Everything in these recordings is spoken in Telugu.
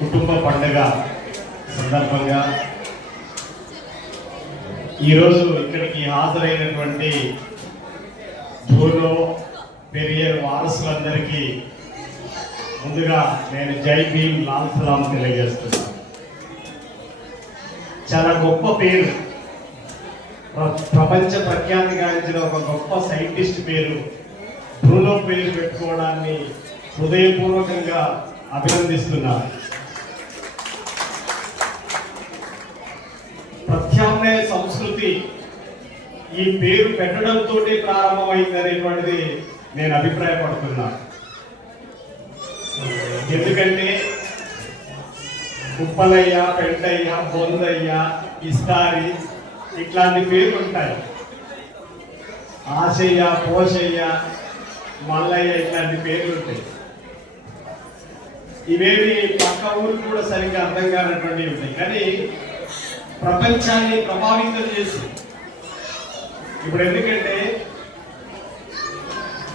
కుటుంబ పండుగ సందర్భంగా ఈరోజు ఇక్కడికి హాజరైనటువంటి ఊళ్ళో పెరియర్ వారసులందరికీ ముందుగా నేను జై భీమ్ లాల్ సలాం తెలియజేస్తున్నాను. చాలా గొప్ప పేరు, ప్రపంచ ప్రఖ్యాతి గాంచిన ఒక గొప్ప సైంటిస్ట్ పేరు బ్రూనో పేరు పెట్టుకోవడాన్ని హృదయపూర్వకంగా అభినందిస్తున్నాను. ప్రత్యామ్నాయ సంస్కృతి ఈ పేరు పెట్టడంతో ప్రారంభమైంది అనేటువంటిది నేను అభిప్రాయపడుతున్నాను. ఎందుకంటే కుప్పలయ్య, పెంటయ్య, బొందయ్య, ఇస్తారి ఇట్లాంటి పేర్లు ఉంటాయి. ఆశయ్య, పోషయ్య, మల్లయ్య ఇట్లాంటి పేర్లు ఉంటాయి. ఇవేవి పక్క ఊరు కూడా సరిగ్గా అర్థం కానటువంటివి ఉంటాయి. కానీ ప్రపంచాన్ని ప్రభావితం చేసి ఇప్పుడు ఎందుకంటే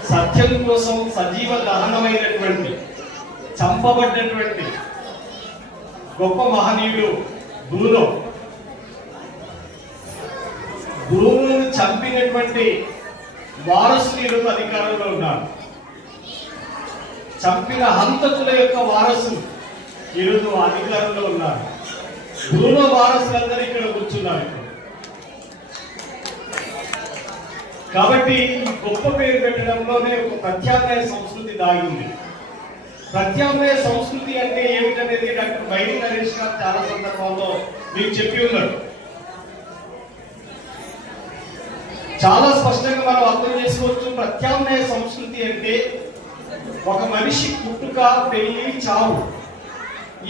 సత్యం కోసం సజీవ దహనమైనటువంటి చంపబడ్డటువంటి గొప్ప మహనీయుడు బ్రూనోను చంపినటువంటి వారసులు ఈరోజు అధికారంలో ఉన్నారు. చంపిన హంతకుల యొక్క వారసులు ఈరోజు అధికారంలో ఉన్నారు. బ్రూనో వారసులందరూ ఇక్కడ కూర్చున్నారు. కాబట్టి గొప్ప పేరు పెట్టడంలోనే ఒక ప్రత్యామ్నాయ సంస్కృతి దాగి ఉంది. ప్రత్యామ్నాయ సంస్కృతి అంటే ఏమిటనేది డాక్టర్ వైరి నరేష్ గారు చాలా సందర్భాల్లో మీకు చెప్పి ఉన్నారు. చాలా స్పష్టంగా మనం అర్థం చేసుకోవచ్చు. ప్రత్యామ్నాయ సంస్కృతి అంటే ఒక మనిషి పుట్టుక, పెళ్లి, చావు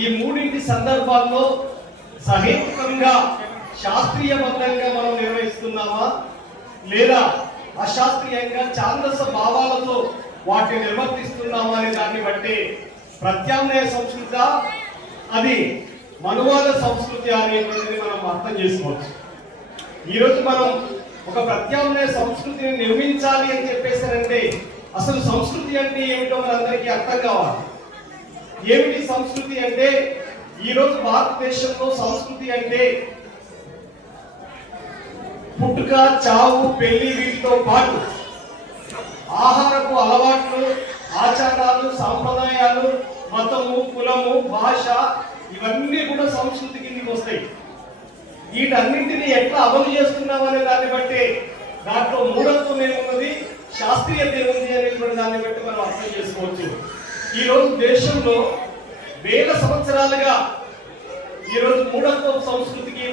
ఈ మూడింటి సందర్భాల్లో సహేతుకంగా శాస్త్రీయబద్ధంగా మనం నిర్వహిస్తున్నామా లేదా అశాస్త్రీయంగా ఛాందస భావాలతో వాటిని నిర్వర్తిస్తున్నామా అనే దాన్ని బట్టి ప్రత్యామ్నాయ సంస్కృతి అది మనువాద సంస్కృతి అనేటువంటిది మనం అర్థం చేసుకోవచ్చు. ఈరోజు మనం ఒక ప్రత్యామ్నాయ సంస్కృతిని నిర్మించాలి అని చెప్పేసారంటే అసలు సంస్కృతి అంటే ఏమిటో మనందరికీ అర్థం కావాలి. ఏమిటి సంస్కృతి అంటే ఈరోజు భారతదేశంలో సంస్కృతి అంటే పుట్టుక, చావు, పెళ్లి వీటితో పాటు ఆహారపు అలవాట్లు, ఆచారాలు, సాంప్రదాయాలు, మతము, కులము, భాష ఇవన్నీ కూడా సంస్కృతి కిందకి వస్తాయి. వీటన్నింటినీ ఎట్లా అమలు చేస్తున్నాం అనే దాన్ని బట్టి దాంట్లో మూఢత్వం ఏమున్నది, శాస్త్రీయత ఏముంది అనేటువంటి దాన్ని బట్టి మనం అర్థం చేసుకోవచ్చు. ఈరోజు దేశంలో వేల సంవత్సరాలుగా ఈరోజు మూఢత్వ సంస్కృతికి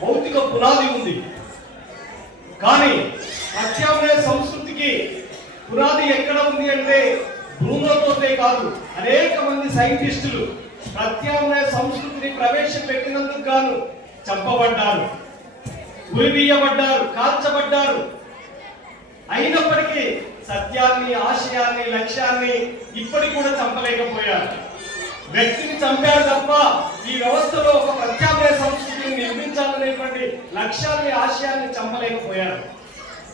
భౌతిక పునాది ఉంది. కానీ ప్రత్యామ్నాయ సంస్కృతికి పునాది ఎక్కడ ఉంది అంటే బ్రూనోతోనే కాదు, అనేక మంది సైంటిస్టులు ప్రత్యామ్నాయ సంస్కృతిని ప్రవేశపెట్టినందుకు గాను చంపబడ్డారు, ఉరిబియ్యబడ్డారు, కాల్చబడ్డారు. అయినప్పటికీ సత్యాన్ని, ఆశయాన్ని, లక్ష్యాన్ని ఇప్పటికి కూడా చంపలేకపోయారు. వ్యక్తిని చంపారు తప్ప ఈ వ్యవస్థలో ఒక ప్రత్యామ్నాయ సంస్కృతిని నిర్మించాలనేటువంటి లక్ష్యాన్ని, ఆశయాన్ని చంపలేకపోయారు.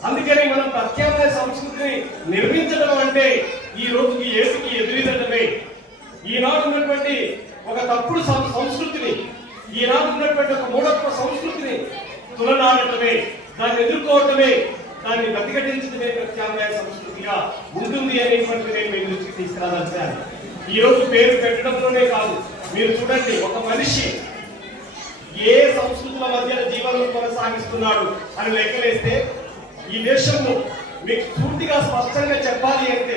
అందుకని మనం ప్రత్యామ్నాయ సంస్కృతిని నిర్మించడం అంటే ఈ రోజుకి ఏసుకి ఎదురీదటమే. ఈనాడు ఉన్నటువంటి ఒక తప్పుడు సంస్కృతిని, ఈనాడు ఉన్నటువంటి ఒక మూఢత్వ సంస్కృతిని తులనాడటమే, దాన్ని ఎదుర్కోవటమే, దాన్ని ప్రతిఘటించడమే ప్రత్యామ్నాయ సంస్కృతిగా ఉంటుంది అనేటువంటిది నేను మీ దృష్టికి తీసుకురాదలిచాను. ఈ రోజు పేరు పెట్టడంలోనే కాదు, మీరు చూడండి ఒక మనిషి ఏ సంస్కృతుల మధ్య జీవనం కొనసాగిస్తున్నాడు అని లెక్కలేస్తే ఈ దేశంలో మీకు పూర్తిగా స్పష్టంగా చెప్పాలి అంటే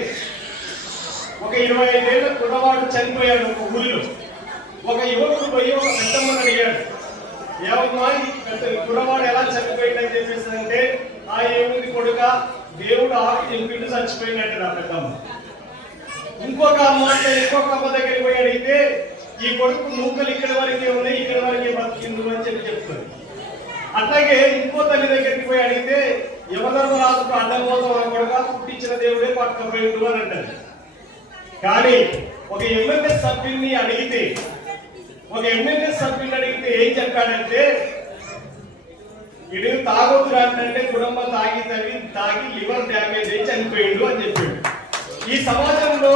ఒక 25 ఏళ్ల కుర్రవాడు చనిపోయాడు ఒక ఊరిలో. ఒక యువకుడు పోయి ఒక పెద్దమ్మని అడిగాడు, ఏమమ్మా ఈ కుర్రవాడు ఎలా చనిపోయిందని చెప్పేసి అంటే ఆ ఏముంది కొడుక, దేవుడు ఆకు తింపిండి చచ్చిపోయినట్టు నా పెద్దమ్మ. ఇంకొక అమ్మ దగ్గరికి పోయి అడిగితే ఈ కొడుకు నూకలు ఇక్కడి వరకే ఉన్నాయి, ఇక్కడి వరకే బతికిందు అని చెప్తారు. అట్లాగే ఇంకో తల్లి దగ్గరికి పోయి అడిగితే యమధర్మరాజుకు అడ్డం కోసం అని కొడుక పుట్టించిన దేవుడే పట్టుకపోయిండు అని అంటారు. కానీ ఒక ఎంఎల్ఎస్ సభ్యుల్ని అడిగితే ఏం చెప్పాడంటే ఇడు తాగొద్దు అంటే కుటుంబం తాగి లివర్ డ్యామేజ్ అయి చనిపోయిండు అని చెప్పాడు. ఈ సమాజంలో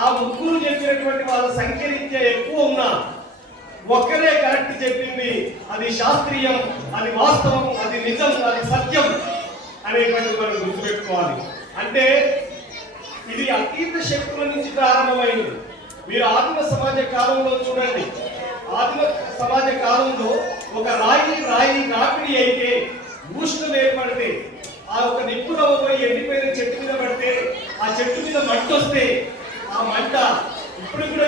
ఆ ముగ్గురు చెప్పినటువంటి వాళ్ళ సంఖ్య రీత్యా ఎక్కువ ఉన్నారు. ఒక్కరే కరెక్ట్ చెప్పింది, అది శాస్త్రీయం, అది వాస్తవం, అది నిజం, అది సత్యం అనేటువంటిది మనం గుర్తుపెట్టుకోవాలి. అంటే ఇది అతీత శక్తుల నుంచి ప్రారంభమైంది. మీరు ఆదిమ సమాజ కాలంలో చూడండి, ఆదిమ సమాజ కాలంలో ఒక రాయి రాపిడి అయితే భూషణం ఏర్పడితే ఆ ఒక నిప్పులో పోయి ఎండిపోయిన చెట్టు మీద పడితే ఆ చెట్టు మీద మంట వస్తే ఆ మంట ఇప్పుడు కూడా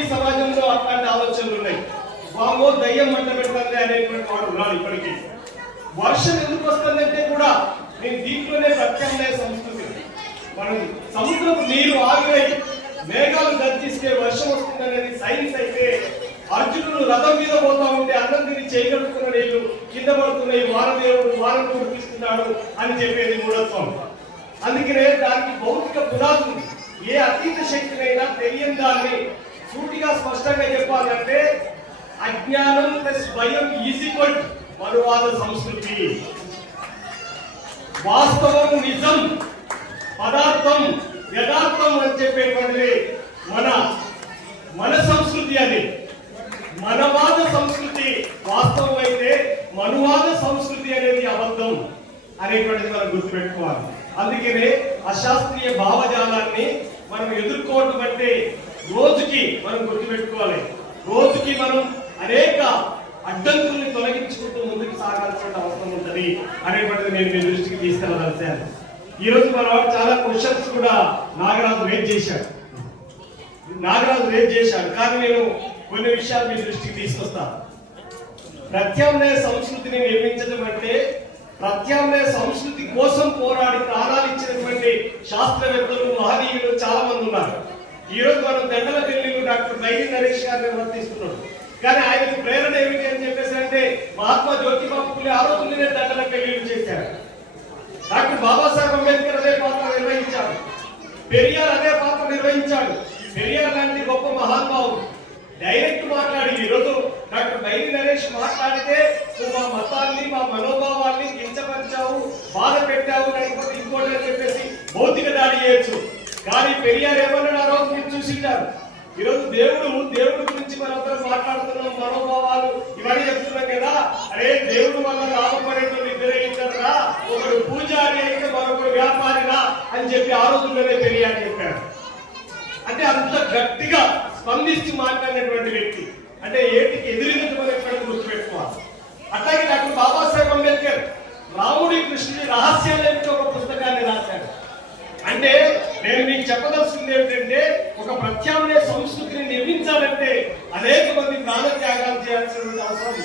ఈ సమాజంలో అట్లాంటి ఆలోచనలు ఉన్నాయి. వామో దయ్యం మంట పెడుతుంది అనేటువంటి వాడు ఉన్నాడు ఇప్పటికీ. వర్షం ఎందుకు వస్తుందంటే కూడా నేను దీంట్లోనే ప్రత్యామ్నాయ సంస్కృతి. మనం సముద్రపు నీరు ఆవిరై మేఘాలు గర్జిస్తే వర్షం వస్తుందనేది సైన్స్ అయితే, అర్జునుడు రథం మీద పోతా ఉంటే అన్నం తిని చేయగలుగుతున్న నీళ్లు కింద పడుతున్నాయి, వానదేవుడు వానను కురిపిస్తున్నాడు అని చెప్పేది మూఢత్వం. అందుకనే దానికి భౌతిక పునాదులు. ఏ అతీత శక్తినైనా తెలియని దాన్ని సూటిగా స్పష్టంగా చెప్పాలంటే అజ్ఞానం ప్లస్ భయం ఈక్వల్ మనువాద సంస్కృతి. వాస్తవం, నిజం, పదార్థం, యథార్థం అని చెప్పేటువంటిది మన సంస్కృతి. అది మనవాద సంస్కృతి వాస్తవం అయితే మనువాద సంస్కృతి అనేది అబద్ధం అనేటువంటిది మనం గుర్తుపెట్టుకోవాలి. అందుకనే అశాస్త్రీయ భావజాలాన్ని మనం ఎదుర్కోవటం అంటే రోజుకి మనం గుర్తుపెట్టుకోవాలి. రోజుకి మనం అనేక అడ్డంకుల్ని తొలగించుకుంటూ ముందుకు సాగాల్సిన అవసరం ఉంటుంది అనేటువంటిది నేను మీ దృష్టికి తీసుకెళ్ళదలిచాను. ఈ రోజు మన చాలా క్వశ్చన్స్ కూడా నాగరాజు రేజ్ చేశాడు. కానీ నేను కొన్ని విషయాలు మీ దృష్టికి తీసుకొస్తాను. ప్రత్యామ్నాయ సంస్కృతిని నిర్మించడం అంటే ప్రత్యామ్నాయ సంస్కృతి కోసం పోరాడి ప్రాణాలు ఇచ్చినటువంటి శాస్త్రవేత్తలు, మహనీయులు చాలా మంది ఉన్నారు. ఈ రోజు మనం దండల పెళ్లిలు డాక్టర్ బైరి నరేష్ గారిని వర్తిస్తున్నాడు. కానీ ఆయనకు ప్రేరణ ఏమిటి అని చెప్పేసి అంటే మహాత్మా జ్యోతిబా ఫులే ఆ రోజుల్లోనే దండల పెళ్లిలు చేశారు. డాక్టర్ బాబాసాహెబ్ అంబేద్కర్ అదే పాత్ర నిర్వహించాడు. పెరియార్ అదే పాత్ర నిర్వహించాడు. పెరియార్ లాంటి గొప్ప మహానుభావుడు డైరెక్ట్ మాట్లాడి, ఈరోజు డాక్టర్ బైరి నరేష్ మాట్లాడితే నువ్వు మా మతాన్ని, మా మనోభావాన్ని కించపరిచావు, బాధ పెట్టావు, లేకపోతే ఇంకోటి అని చెప్పేసి భౌతిక దాడి చేయొచ్చు. కానీ పెరియార్ ఏమన్నాడు ఆ రోజు మీరు చూసింటారు. ఈరోజు దేవుడు గురించి మనందరం మాట్లాడుతున్నాం, మనోభావాలు ఇవన్నీ చెప్తున్నాం కదా. అరే దేవుడు వల్ల లాభపడేటోళ్ళు ఇద్దరే ఇద్దరురా, ఒకడు పూజారి అయితే మరొకడు వ్యాపారిరా అని చెప్పి ఆ రోజుల్లోనే పెరియార్ చెప్పాడు. అంటే అంత గట్టిగా స్పందించి మాట్లాడినటువంటి వ్యక్తి, అంటే ఏటికి ఎదురెదుకునేటువంటి గుర్తుపెట్టుకోవాలి. అట్లాగే డాక్టర్ బాబాసాహెబ్ అంబేద్కర్ రాముడి కృష్ణుడి రహస్యాలు ఏమిటో ఒక పుస్తకాన్ని రాశాడు. అంటే నేను మీకు చెప్పదలుచుకుంది ఏమిటంటే ఒక ప్రత్యామ్నాయ సంస్కృతిని నిర్మించాలంటే అనేక మంది ప్రాణత్యాగాలు చేయాల్సినటువంటి అవసరం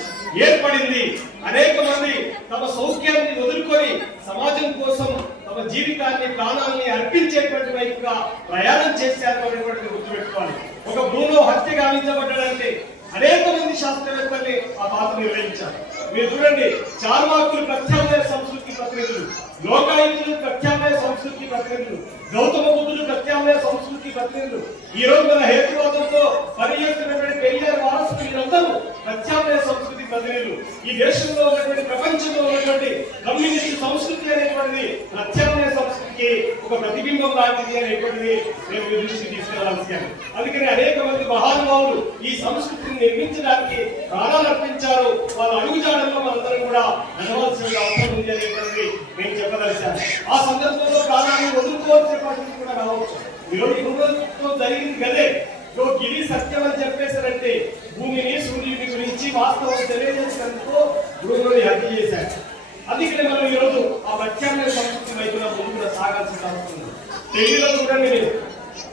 ఏర్పడింది. అనేక మంది తమ సౌఖ్యాన్ని వదులుకొని సమాజం కోసం తమ జీవితాన్ని, ప్రాణాలని అర్పించేటువంటి వైపుగా ప్రయాణం చేశారు అనేటువంటి గుర్తుపెట్టుకోవాలి. ఒక భూమిలో హత్య గావించబడ్డాడంటే అనేక మంది శాస్త్రవేత్తల్ని ఆ పాత్ర నిర్వహించారు. మీరు చూడండి, చార్వాకులు ప్రత్యామ్నాయ సంస్కృతి ప్రతినిధులు, లోకాయుతులు ప్రత్యామ్నాయ సంస్కృతి ప్రతినిధులు, గౌతమ బుద్ధుడు ప్రత్యామ్నాయ సంస్కృతి ప్రతినిధులు. ఈ రోజు మన హేతువాదంతో పనిచేస్తున్నటువంటి పెరియార్ వారసులు వీరందరూ ప్రత్యామ్నాయ సంస్కృతి ప్రతినిధులు. ఈ దేశంలో ఉన్నటువంటి, ప్రపంచంలో ఉన్నటువంటి కమ్యూనిస్ట్ సంస్కృతి అనేటువంటిది ప్రత్యామ్నాయ సంస్కృతికి ఒక ప్రతిబింబం లాంటిది అనేటువంటిది నేను మీ దృష్టికి తీసుకెళ్లాల్సింది. అందుకని అనేక మంది మహానుభావులు ఈ సంస్కృతిని నిర్మించడానికి ప్రాణాలు అర్పించారు. వాళ్ళ అడుగుజాడల్లో మనందరం కూడా నడవాల్సిన అవసరం ఉంది అనేటువంటిది నేను చెప్పదలిచాను. ఆ సందర్భంలో ప్రాణాన్ని వదులుకోవాల్సిన పరిస్థితి కూడా రావచ్చు. ఈరోజు గురువులతో జరిగింది కదే. ఇది సత్యం అని చెప్పేసారంటే భూమిని, సూర్యుని గురించి వాస్తవం తెలియజేసినందుకు గురువుని హత్య చేశారు. అందుకనే మనం ఈరోజు ఆ ప్రత్యామ్నాయ సంస్కృతి వైపున ముందుగా సాగాల్సిన అవసరం ఉంది. తెలుగులో చూడండి,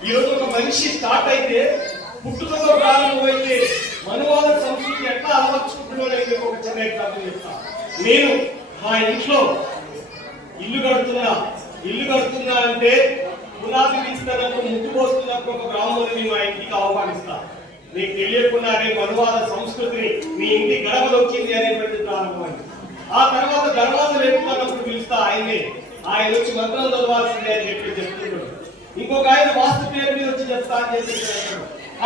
ఈరోజు ఒక మనిషి స్టార్ట్ అయితే పుట్టుకతో ప్రారంభమైతే మనువాద సంస్కృతి ఎట్లా అలవర్చుకుంటుందో నేను ఒక చిన్న ఎగ్జాంపుల్ చెప్తాను. నేను మా ఇంట్లో ఇల్లు కడుతున్నా అంటే పునాది తీస్తున్నప్పుడు, ముక్కు పోస్తున్నప్పుడు ఒక బ్రాహ్మణుని మా ఇంటికి ఆహ్వానిస్తా. నీకు తెలియకుండానే మనువాద సంస్కృతిని మీ ఇంటి గడప వచ్చింది అనేటువంటి ప్రారంభమైంది. ఆ తర్వాత దర్వాజ లేపుతున్నప్పుడు పిలుస్తా ఆయన వచ్చి మంత్రం చదవాల్సిందే అని చెప్పి చెప్తున్నాడు. ఇంకొక ఆయన వాస్తు పేరు మీద వచ్చి చెప్తా అని చెప్పి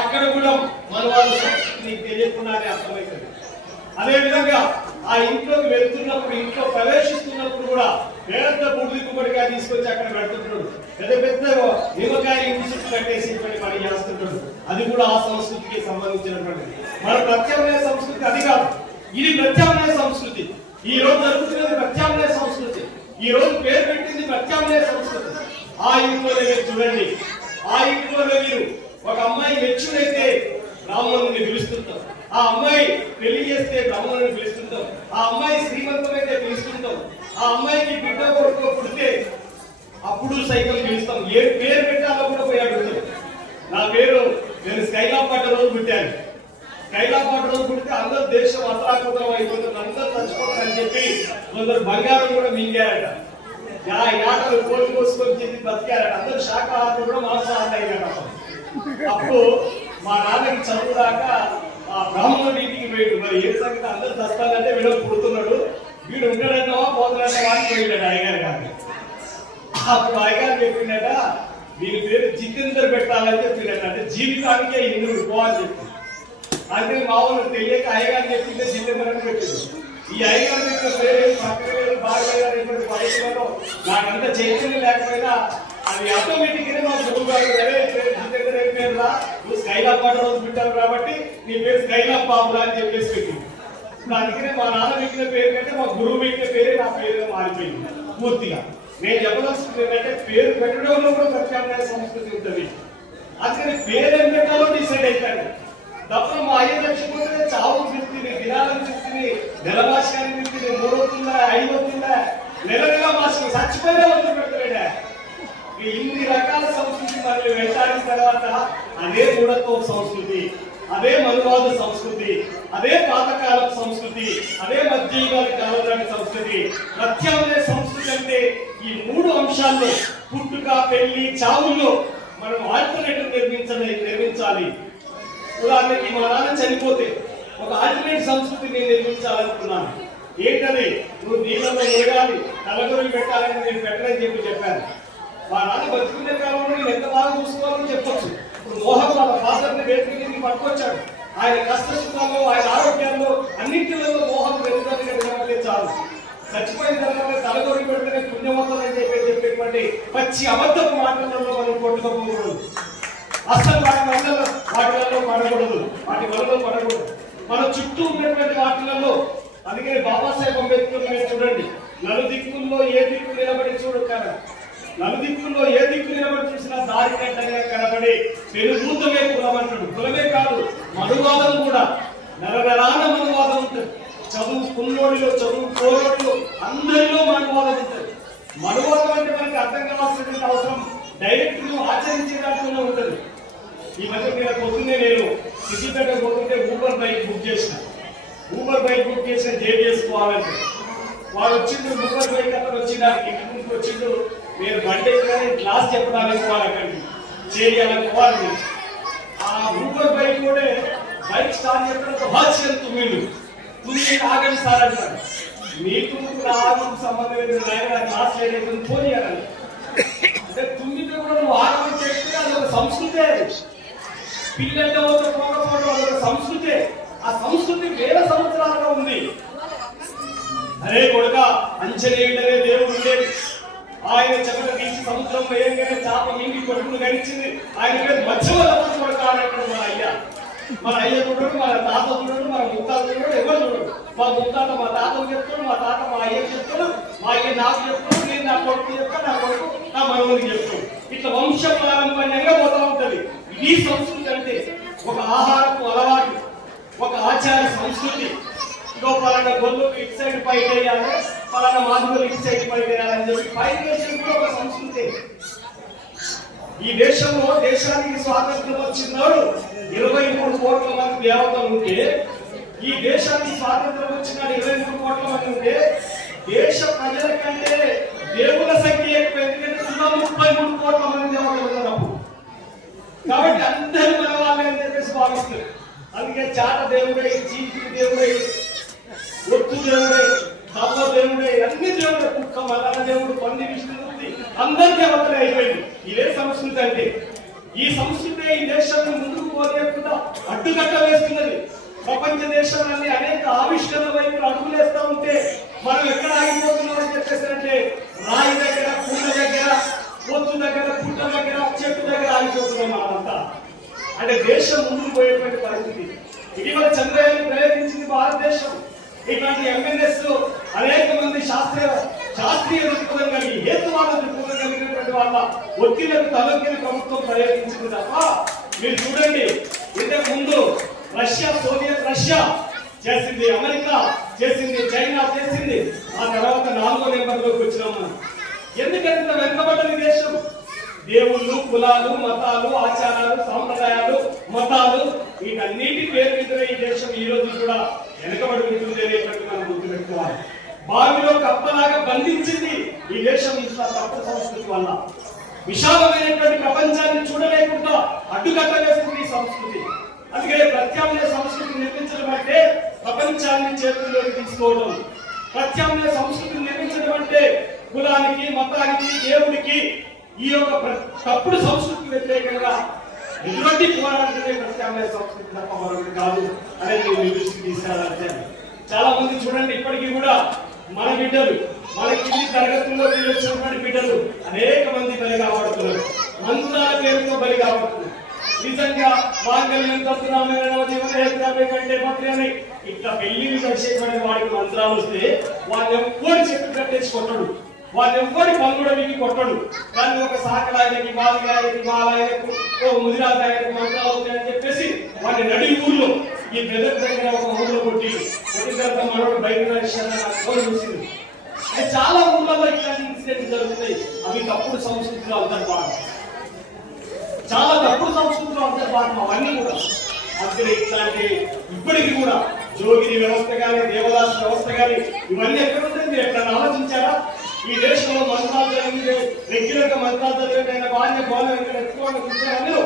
అక్కడ కూడా మనువాద సంస్కృతి నీకు తెలియకుండానే అర్థమవుతుంది. అదే విధంగా ఆ ఇంట్లోకి వెళ్తున్నప్పుడు, ఇంట్లో ప్రవేశిస్తున్నప్పుడు కూడా పెద్ద బుడిది గుమ్మడికాయ తీసుకొచ్చి అక్కడ పెడుతుంటాడు. పెద్ద పెద్ద నిమ్మకాయ ఇంటి కట్టేసి పని చేస్తుంటాడు. అది కూడా ఆ సంస్కృతికి సంబంధించినటువంటిది. మన ప్రత్యామ్నాయ సంస్కృతి అది కాదు, ఇది ప్రత్యామ్నాయ సంస్కృతి. ఈ రోజు జరుగుతున్నది ప్రత్యామ్నాయ సంస్కృతి. ఈ రోజు పేరు పెట్టింది ప్రత్యామ్నాయ సంస్కృతి. ఆ ఇంట్లోనే మీరు చూడండి, ఆ ఇంట్లోనే మీరు ఒక అమ్మాయి మెచ్చుడైతే బ్రాహ్మణుని పిలుస్తుంటాం, ఆ అమ్మాయి పెళ్లి చేస్తే బ్రాహ్మణుని పిలుస్తుంటాం, ఆ అమ్మాయి శ్రీమంతమైతే పిలుస్తుంటాం, ఆ అమ్మాయికి బిడ్డ కొడుకు పుడితే అప్పుడు సైతం పిలుస్తాం. ఏ పేరు పెట్టాలో కూడా పోయి అడుగుతాం. నా పేరు, నేను స్కైలాపాట రోజు పుట్టాను. స్కైలాపాట రోజు పుడితే అందరూ దేశం అతలాకుతలం అయిపోతుంది, అందరూ చచ్చిపోతారని చెప్పి కొందరు బంగారం కూడా మింగారట. ఆటలు కోడి కోసుకొని చెప్పి బతికారట. అందరూ శాఖాహారులు కూడా మాంసాహారులు అయ్యారట. అప్పుడు మా నాన్నకి చదువు దాకా ఆ బ్రాహ్మణుడి ఇంటికి పోయాడు. మరి ఏ సంగతి అందరూ చస్తానంటే వీడు పుడుతున్నాడు, వీడు ఉంటాడన్నావా పోతున్నావా అని పోయాడు అయ్యగారు గారు. అప్పుడు అయ్యగారు చెప్పిండట, దీని పేరు జితేందర్ పెట్టాలని చెప్పిండట. అంటే జీవితానికే ఇంద్రుడు పో అని చెప్పి. అంటే మా వాళ్ళు తెలియక అయ్యగారు చెప్పిందే జితేందర్ అని పెట్టింది. ఈ అయ్యగారు చెప్పిన పేరు పక్కన బాగా వయసులో నాకంత చైతన్యం లేకపోయినా అది ఆటోమేటిక్ గా మా గురువు గారు పేరులా నువ్వు స్కైలాపాట రోజు పెట్టావు కాబట్టి నీ పేరు స్కైలాప్ బాబులా అని చెప్పేసి పెట్టింది. అందుకనే మా నాన్న పెట్టిన పేరు కంటే మా గురువు పెట్టిన పేరే నా పేరుగా మారిపోయింది పూర్తిగా. నేను చెప్పదలుచుకుంది ఏంటంటే పేరు పెట్టడంలో కూడా ప్రత్యామ్నాయ సంస్కృతి ఉంటుంది. అందుకని పేరు ఏం పెట్టాలో డిసైడ్ అవుతాడు తప్ప మా అయ్య చచ్చిపోతే చావు చెప్తుంది, దినాలను చెప్తుంది, నెల మాసాన్ని చెప్తుంది, 3 అవుతుందా 5 అవుతుందా నెలగా మాసం చచ్చిపోయినా వదిలి పెడతాడా. ఇన్ని రకాల సంస్కృతి మనల్ని వెంటాడిన తర్వాత అదే మూఢత్వ సంస్కృతి, అదే మనువాద సంస్కృతి, అదే పాతకాల సంస్కృతి, అదే మధ్యయుగాల కాలం సంస్కృతి. ప్రత్యామ్నాయ సంస్కృతి అంటే ఈ 3 అంశాల్లో పుట్టుక, పెళ్లి, చావుల్లో మనం ఆల్టర్నేటివ్ నిర్మించాలి. ఉదాహరణకి మా నాన్న చనిపోతే ఒక ఆల్టర్నేట్ సంస్కృతి నేను నిర్మించాలనుకున్నాను. ఏంటది? నువ్వు నీళ్ళలో వేయాలి, తలగొరి పెట్టాలని నేను పెట్టని చెప్పాను. మా నాన్న బతుకునే కాలంలో నేను ఎంత బాగా చూసుకోవాలని చెప్పొచ్చు. ఇప్పుడు మోహన్ వాళ్ళ ఫాదర్ని వేదికకి పట్టుకొచ్చాడు. ఆయన కష్ట సుఖాల్లో, ఆయన ఆరోగ్యాల్లో అన్నింటిలో మోహన్ వెళ్తాను చాలు. చచ్చిపోయిన తర్వాత తలగొరి పెడితేనే పుణ్యవంతులని చెప్పేటువంటి పచ్చి అబద్ధపు మాటలలో మనం కొట్టుకోకూడదు. అసలు వాటిలలో పడకూడదు, వాటి వలలో పడకూడదు. మన చుట్టూ ఉన్నటువంటి వాటిలలో. అందుకని బాబాసాహెబ్ అంబేద్కర్ మీరు చూడండి, నలుదిక్కుల్లో ఏ దిక్కు నిలబడి చూడక, నలుదిక్కుల్లో ఏ దిక్కు నిలబడి చూసినా దారి గంటగా కనబడి పెనుభూతమే కులం అంటాడు. కులమే కాదు, మనువాదం కూడా. నెలనెలాన మనువాదం ఉంటుంది. చదువుకున్నోడిలో, చదువు కోరోడిలో అందరిలో మనువాదం ఉంటుంది. మనువాదం అంటే మనకి అర్థం కావాల్సినటువంటి అవసరం డైరెక్ట్ ఆచరించే దాంట్లోనే ఉంటుంది. ఈ మధ్య మీద పొద్దున్నే నేను సిద్దిపేట పోతుంటే ఊబర్ బైక్ బుక్ చేసిన జేబీఎస్ పోవాలంటే వాడు వచ్చిండు. ఊబర్ బైక్ అతను వచ్చిందానికి ఇంటి ముందుకు వచ్చిండు. నేను బండి కానీ క్లాస్ చెప్పడానికి పోవాలక్కడికి చేయాలని పోవాలి. ఆ ఊబర్ బైక్ కూడా బైక్ స్టార్ట్ చెప్పడంతో హాస్యం తుమ్మిండు. ఆగండి సార్ అంటారు. మీకు ఆగకు సంబంధం లేదు, క్లాస్ లేదని ఫోన్ చేయాలి. అంటే తుమ్మితో కూడా నువ్వు ఆగమని చెప్తే అది ఒక సంస్కృతే. పిల్లల్లో పోకపోవడం అదొక సంస్కృతే. ఆ సంస్కృతి వేల సంవత్సరాలుగా ఉంది. అరే కొడుక, అంచనేయుడనే దేవుడు ఉండేది. ఆయన చెమట తీసి సముద్రం వేయంగానే చాప మింగి కొడుకును గడిచింది. ఆయన పేరు మత్స్యవలప కొడుక అన్నట్టు మన అయ్య చూడడు, మన తాత చూడడు, మన ముత్తాత చూడడు, ఎవరు చూడడు. మా ముత్తాత మా తాతకు చెప్తాడు, మా తాత మా అయ్యకు చెప్తాడు, మా అయ్య నాకు చెప్తాడు, నేను నా కొడుకు చెప్తాను, నా కొడుకు నా మనవునికి చెప్తాడు. ఇట్లా వంశ పారంపర్యంగా పోతా ఉంటది. ఈ సంస్కృతి అంటే ఒక ఆహారపు అలవాటు, ఒక ఆచార సంస్కృతి. ఇంకో పలానా గొల్లు ఇటు సైడ్ పైకి వేయాలి, పలానా మాధువులు ఇటు సైడ్ పైకి వేయాలని చెప్పి పైకి వేసేది కూడా ఒక సంస్కృతి. ఈ దేశంలో దేశానికి స్వాతంత్రం వచ్చినాడు 23 కోట్ల మంది దేవతలు ఉంటే, ఈ దేశానికి స్వాతంత్రం వచ్చినాడు 23 కోట్ల మంది ఉంటే, దేశ ప్రజల కంటే దేవుల సంఖ్య ఎక్కువ. ఎందుకంటే 33 కోట్ల మంది దేవతలు ఉన్నారు. కాబట్టి అందరూ మన వాళ్ళే అని చెప్పేసి భావిస్తారు. అందుకే చాట దేవుడే, చీటి దేవుడే, ఒత్తు దేవుడే, తల్ల దేవుడే, అన్ని దేవుడే, కుక్క మలన దేవుడు, పంది విష్ణుమూర్తి, అందరి దేవతలే అయిపోయింది. ఇదే సంస్కృతి అంటే. ఈ సంస్కృతి ఈ దేశాన్ని ముందుకు పోలేకుండా అడ్డుకట్ట వేస్తున్నది. ప్రపంచ దేశాలన్నీ అనేక ఆవిష్కరణ వైపు అడుగులేస్తా ఉంటే మనం ఎక్కడ ఆగిపోతున్నాం అని చెప్పేసారంటే రాయి దగ్గర, పుల్ల దగ్గర, పొత్తు దగ్గర, పుట్ట దగ్గర, చెట్టు దగ్గర ఆగిపోతున్నాం మనమంతా. అంటే దేశం ముందుకు పోయేటువంటి పరిస్థితి. ఇటీవల చంద్రయాన్ ప్రయోగించింది భారతదేశం. ఇట్లాంటి ఎంఎన్ఎస్ అనేక మంది శాస్త్రీయ దృక్పథం కలిగి, హేతువాద దృక్పథం కలిగినటువంటి వాళ్ళ ఒత్తిళ్లకు తలొగ్గిన ప్రభుత్వం ప్రయోగించింది తప్ప మీరు చూడండి, ఇంతకు ముందు రష్యా, సోవియట్ రష్యా చేసింది, అమెరికా చేసింది, చైనా చేసింది, ఆ తర్వాత 4వ నెంబర్లోకి వచ్చినాం మనం. ఎందుకంటే వెనుకబడ్డది దేశం. దేవుళ్ళు, కులాలు, మతాలు, ఆచారాలు, సాంప్రదాయాలు, మతాలు వీటన్నిటి పేరు మీద ఈ దేశం ఈ రోజు కూడా వెనుకబడి ఉంటుంది అనేటువంటి మనం గుర్తుపెట్టుకోవాలి. బావిలో కప్పలాగా బంధించింది ఈ దేశం ఇంత తప్పు సంస్కృతి వల్ల. విశాలమైనటువంటి ప్రపంచాన్ని చూడలేకుండా అడ్డుకట్ట వేస్తుంది ఈ సంస్కృతి. అందుకే ప్రత్యామ్నాయ సంస్కృతిని నిర్మించడం అంటే ప్రపంచాన్ని చేతుల్లోకి తీసుకోవడం. ప్రత్యామ్నాయ సంస్కృతిని నిర్మించడం అంటే కులానికి, మతానికి, దేవుడికి ఈ యొక్క తప్పుడు సంస్కృతికి వ్యతిరేకంగా ఎటువంటి పోరాటమే ప్రత్యామ్నాయ సంస్కృతి తప్ప మరొకటి కాదు అనేది మీ దృష్టికి తీసుకురావాలి. చాలా మంది చూడండి, ఇప్పటికీ కూడా మన బిడ్డలు, మన కింది తరగతుల్లో వచ్చినటువంటి బిడ్డలు అనేక మంది బలి కాబడుతున్నారు. మంత్రాల పేరుతో బలి కాబడుతున్నారు. నిజంగా మాంగళ్యం తత్తునామైన నవజీవన కంటే మంత్రి అని ఇట్లా పెళ్లిని చేసేటువంటి వాడికి మంత్రాలు వస్తే వాళ్ళు ఎవ్వరు చెప్పి కట్టేసి కొట్టడు, వాళ్ళు ఎవ్వరి పనుల మీకు కొట్టడు. కానీ ఒక సాకలాయనకి, మాదిగాయనకి, మాలాయనకు, ఓ ముదిరాజు ఆయనకు మంత్రాలు అవుతాయని చెప్పేసి వాడిని నడి ఊర్లో ఈ బెదర్ దగ్గర ఒక ఊళ్ళో కొట్టి తర్వాత మనోడు బయట చూసింది. చాలా ఊళ్ళలో ఇట్లాంటి ఇన్సిడెంట్ జరుగుతాయి. అవి తప్పుడు సంస్కృతిలో అంతర్భాగం, చాలా తప్పుడు సంస్కృతిలో అంతర్భాగం అవన్నీ కూడా. అందుకే ఇట్లాంటి ఇప్పటికీ కూడా జోగిని వ్యవస్థ కానీ, దేవదాస వ్యవస్థ కానీ ఇవన్నీ ఎక్కడ ఉంటుంది? మీరు ఎక్కడ ఆలోచించారా? ఈ దేశంలో మంత్రాలు జరిగింది, రెగ్యులర్ గా మంత్రాలు జరిగింది. ఆయన భార్య బోనం ఎక్కడ ఎత్తుకోవాలని చూసారా మీరు?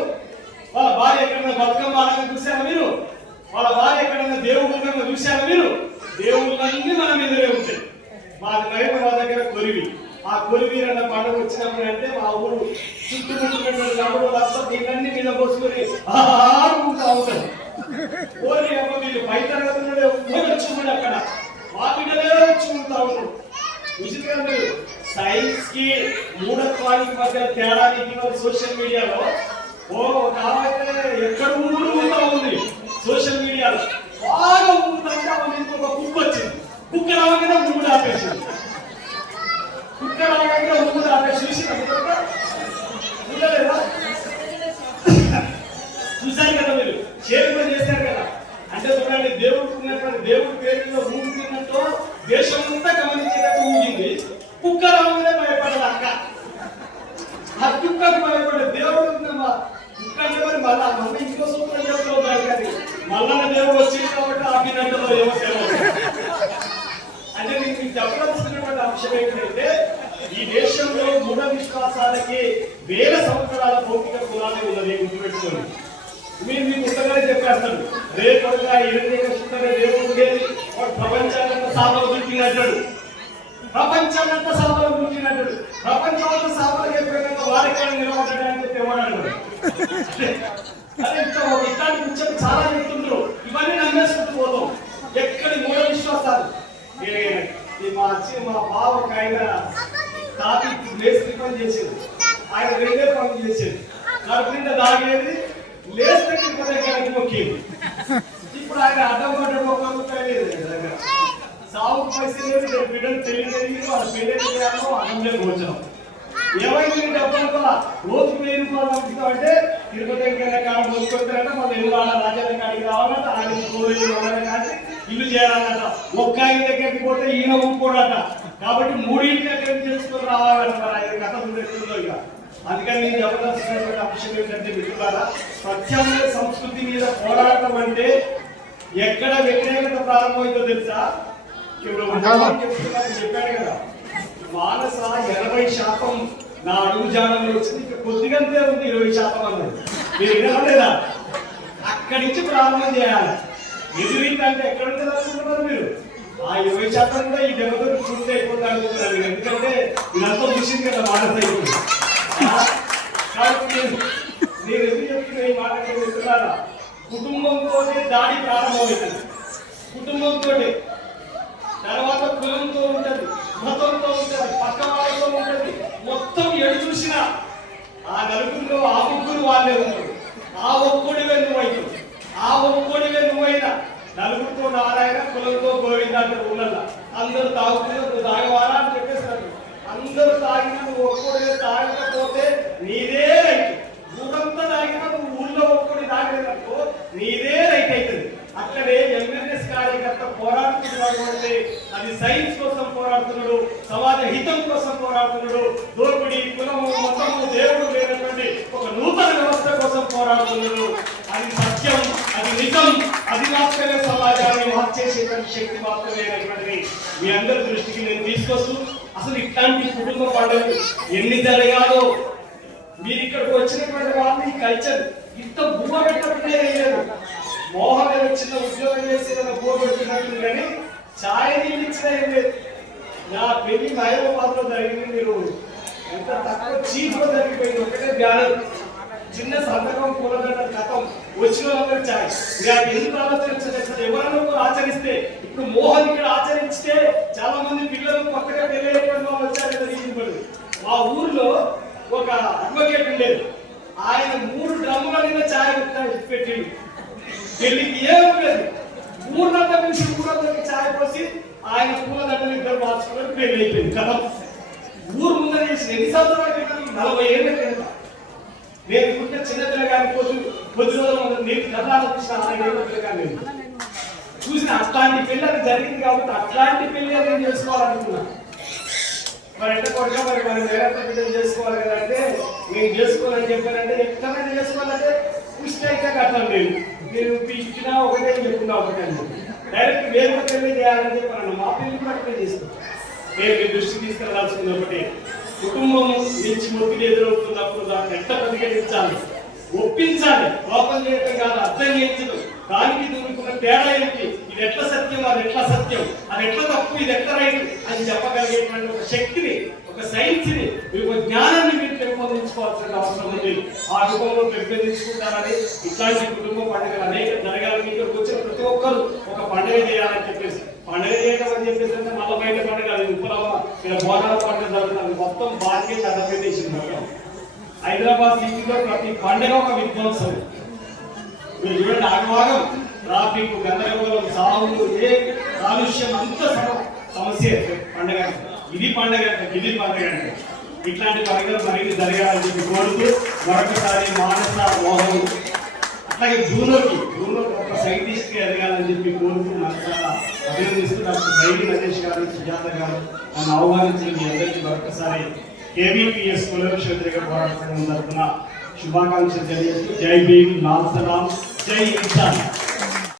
వాళ్ళ భార్య ఎక్కడైనా బతుకమ్మ ఆడాలని చూసారా మీరు? వాళ్ళ భార్య ఎక్కడైనా దేవుళ్ళ చూసారా మీరు? దేవుళ్ళన్నీ మన మీదనే ఉంటాయి. మాది మహబూబాబాద్ దగ్గర కొరివి. ఆ కొరివి అన్న పండుగ వచ్చినప్పుడు అంటే మా ఊరు చుట్టుముట్టుకున్నటువంటి నమ్ముడు లక్ష దీన్ని మీద పోసుకొని ఆడుకుంటా ఉంటారు. కోరి అమ్మ వీళ్ళు పై తరగతిలో వచ్చి అక్కడ మా బిడ్డలే వచ్చి ఉంటా ఉంటారు. ఉచితంగా సైన్స్ కి మూఢత్వానికి మధ్య తేడా సోషల్ మీడియాలో కాబట్టి ఎక్కడ ఊరుతా ఉంది. సోషల్ మీడియాలో బాగా ఊరుతుంటే ఇంకొక కుక్క వచ్చింది. కుక్క రావగానే మూడు ఆపేసింది. కుక్క రావగానే మూడు ఆపేసి చూశారు కదా మీరు, షేర్ కూడా చేశారు కదా. అంటే చూడండి, దేవుడికి ఉన్నటువంటి దేవుడి పేరులో ఊగుతున్నట్టు దేశం అంతా గమనించేటట్టు ఊగింది. కుక్క రావగానే భయపడదు అక్క. ఆ కుక్కకు భయపడే దేవుడు కుక్క అంటే మరి మళ్ళా ఇంకో సూత్రం చెప్తారు కానీ మళ్ళా దేవుడు వచ్చింది కాబట్టి ఆపినట్టులో ఏమో అంటే మీకు చెప్పవలసినటువంటి అంశం ఏంటంటే ఈ దేశంలో మూఢ విశ్వాసాలకి వేల సంవత్సరాల భౌతిక కులాలే ఉన్నది. గుర్తుపెట్టుకోండి. మీరు మీ పుస్తకాలే చెప్పేస్తాడు, రేపటిగా దేవుడు ఉండేది ప్రపంచాన్నంతా సాపలు గుర్తినట్టాడు, ప్రపంచాన్నంతా సాపలు గుర్తినట్టాడు. ప్రపంచంలో సాపలు చెప్పేటంగా వారికాన్ని నిలబడడానికి చెప్పేవాడు. ఇట్లాంటి ముచ్చట్లు చాలా చెప్తుండ్రు. ఇవన్నీ నమ్మేసుకుంటూ పోతాం. ఎక్కడి మూఢ విశ్వాసాలు. మా బావ ఒక ఆయన తాతి లేస్త్రి పని చేసేది. ఆయన రెండే పనులు చేసేది. కడుపు నిండా దాగేది, లేస్తే దగ్గరికి మొక్కేది. ఇప్పుడు ఆయన అడ్డం పడ్డ మొక్కలు సాగు పైసలు లేదు, బిడ్డలు తెలియదు, వాళ్ళ పెళ్లి చేయాలో అన్నంలో భోజనం. ఏమైంది డబ్బులు రోజుకు 1000 రూపాయలు పంపిస్తామంటే తిరుపతి వెంకన్న కాడ మొదలుకొడతారంట, మళ్ళీ ఎల్లువాడ రాజ్యాల కాడికి రావాలంట, ఆయన కానీ ఇల్లు చేయాలన్నట. ఒక్క ఆయన దగ్గరికి పోతే ఈయన ఊపుకోడట. కాబట్టి 3 ఇంటి దగ్గర చేసుకొని రావాలంట. ఆయన కథ చూడేస్తుందో ఇక. అందుకని నేను చెప్పదలసినటువంటి అంశం ఏంటంటే మిత్రులారా, ప్రత్యామ్నాయ సంస్కృతి మీద పోరాటం అంటే ఎక్కడ వ్యతిరేకత ప్రారంభమైందో తెలుసా? చెప్పాడు కదా, మానస 80% నా అడుగు జానంలో వచ్చింది. ఇక్కడ కొద్దిగంతే ఉంది, 20% అన్నది. మీరు వినలేదా? అక్కడి నుంచి ప్రారంభం చేయాలి. ఎదురింటి అంటే ఎక్కడ ఉంటుంది అనుకుంటున్నారు మీరు? ఆ 20% కూడా ఈ దెబ్బతో పూర్తి అయిపోతుంది అనుకుంటున్నారు. ఎందుకంటే ఇదంతా చూసింది కదా మానస. కాబట్టి నేను ఎందుకు చెప్తున్నా ఈ మాట చెప్తున్నారా? కుటుంబంతో దాడి ప్రారంభమవుతుంది. కుటుంబంతో, తర్వాత కులంతో ఉంటది, మతంతో ఉంటది, పక్క వాళ్ళతో ఉంటది. మొత్తం ఎడు చూసినా ఆ నలుగురిలో ఆ ముగ్గురు వాళ్ళే ఉంటారు. ఆ ఒక్కడివే నువ్వైతావు, ఆ ఒక్కడివే నువ్వైనా నలుగురితో నారాయణ, కులంతో గోవింద అంటే ఉన్నదా. అందరూ తాగుతున్నారు, నువ్వు తాగవాలా అని చెప్పేస్తారు. అందరూ తాగినా నువ్వు ఒక్కడివే తాగకపోతే నీదే రైట్. ఊరంతా తాగినా నువ్వు ఊళ్ళో ఒక్కడి తాగలేదనుకో నీదే రైట్ అవుతుంది. అక్కడే ఎంఎన్ఎస్ కార్యకర్త పోరాడుతున్నాడు అంటే అది సైన్స్ కోసం పోరాడుతున్నాడు, సమాజ హితం కోసం పోరాడుతున్నాడు. దోపిడి, కులము, మతము, దేవుడు లేనటువంటి ఒక నూతన వ్యవస్థ కోసం పోరాడుతున్నాడు. అది సత్యం, అది నిజం, అది మాత్రమే సమాజాన్ని మార్చేసేటువంటి శక్తి మాత్రమే అనేటువంటిది మీ అందరి దృష్టికి నేను తీసుకొస్తూ, అసలు ఇట్లాంటి కుటుంబ పండుగలు ఎన్ని జరగాలో మీరు ఇక్కడికి వచ్చినటువంటి వాళ్ళు ఈ కల్చర్ ఇంత భూమ పెట్టినట్టే లేదు. మోహన్ చిన్న ఉద్యోగం చేసి భూమ పెట్టినట్టు కానీ ఛాయ్ నీళ్ళు ఇచ్చినా ఏం లేదు. నా పెళ్లి హైదరాబాద్లో జరిగింది. మీరు ఎంత తక్కువ చీప్గా జరిగిపోయింది. ఒకటే బ్యానర్, చిన్న సంతకం, పూలదండ, కథం, వచ్చిన వాళ్ళందరూ ఛాయ్. ఎందుకు ఆలోచించారు? ఎవరైనా ఆచరిస్తే ఇప్పుడు మోహన్ ఇక్కడ ఆచరిస్తే చాలా మంది పిల్లలు కొత్తగా తెలియకుండా వాళ్ళు వచ్చారు. మా ఊర్లో ఒక అడ్వకేట్ ఉండేది. ఆయన 3 డ్రమ్ముల మీద ఛాయ్ పెట్టిండు. పెళ్లికి ఏం లేదు, ఊర్లంతా పిలిచి ఊరందరికి ఛాయ్ పోసి ఆయన పూలదండలు ఇద్దరు మార్చుకున్నారు. పెళ్లి అయిపోయింది కదా. ఊరు ముందర చేసిన ఎన్ని సంవత్సరాలు? 40 ఏళ్ళ కింద. నేను పుట్టిన చిన్నపిల్ల కానీ కొద్ది రోజులు నేను కథ ఆలోచించిన 5 ఏళ్ళ పిల్లగానే చూసిన అట్లాంటి పెళ్లి అది జరిగింది. కాబట్టి అట్లాంటి పెళ్లి నేను చేసుకోవాలనుకున్నాను. మరి ఎంత కొడుక మరి మనం వేరే బిడ్డలు చేసుకోవాలి కదా అంటే నేను చేసుకోవాలని చెప్పానంటే ఎక్కడైనా చేసుకోవాలంటే పుష్టి అయితే కట్టం లేదు. నేను ఇచ్చినా ఒకటే చెప్పుకున్నా ఒకటే డైరెక్ట్ వేరే పెళ్లి చేయాలని చెప్పాను. మా పెళ్లి కూడా అక్కడే చేసుకున్నాను. నేను మీ దృష్టికి తీసుకెళ్లాల్సింది ఒకటి, కుటుంబం నుంచి ఒత్తిడి ఎదురవుతున్నప్పుడు దాన్ని ఎంత ప్రతిఘటించాలి, ఒప్పించాలి. లోపం చేయటం కాదు, అర్థం చేయించడం. దానికి దూరుకున్న తేడా ఏంటి, ఇది ఎట్లా సత్యం, అది ఎట్లా సత్యం, అది ఎట్లా తప్పు, ఇది ఎట్లా రైట్ అని చెప్పగలిగేటువంటి ఒక శక్తిని, ఒక సైన్స్ ని, ఒక జ్ఞానాన్ని మీరు పెంపొందించుకోవాల్సిన అవసరం ఉంది. ఆ రూపంలో పెంపొందించుకుంటారని ఇట్లాంటి కుటుంబ పండుగలు అనేక జరగాలని ఇక్కడికి వచ్చిన ప్రతి ఒక్కరు ఒక పండుగ చేయాలని చెప్పేసి, పండుగ చేయడం అని చెప్పేసి అంటే మళ్ళీ బయట పండుగ, అది ఉప్పలమ్మ ఇక్కడ బోనాల పండుగ జరుగుతుంది. మొత్తం బాధ్యత అడ్డపెట్టేసింది. హైదరాబాద్ సిటీలో ప్రతి పండుగ ఒక విధ్వంసం. మీరు చూడండి, ఆగమాగం, ట్రాఫిక్, గందరగోళం, సాగులు, ఏ కాలుష్యం, అంత సమస్య. పండుగ ఇది పండుగ, ఇది పండుగ అంటే ఇట్లాంటి పండుగలు మరిన్ని జరగాలని చెప్పి కోరుతూ మరొకసారి మానస, మోహన్ అట్లాగే జూన్లోకి ఒక సైంటిస్ట్ కి ఎదగాలని చెప్పి కోరుతూ మనసారా అభినందిస్తూ డాక్టర్ బైడి నరేష్ గారు, సుజాత గారు నన్ను ఆహ్వానించిన మీ అందరికీ మరొకసారి KVPS కుల విశ్వవిద్యాలయ పోరాటం తరఫున శుభాకాంక్షలు తెలియజేస్తూ జై భీమ్, లాల్ సలాం, జై ఇన్సాన్.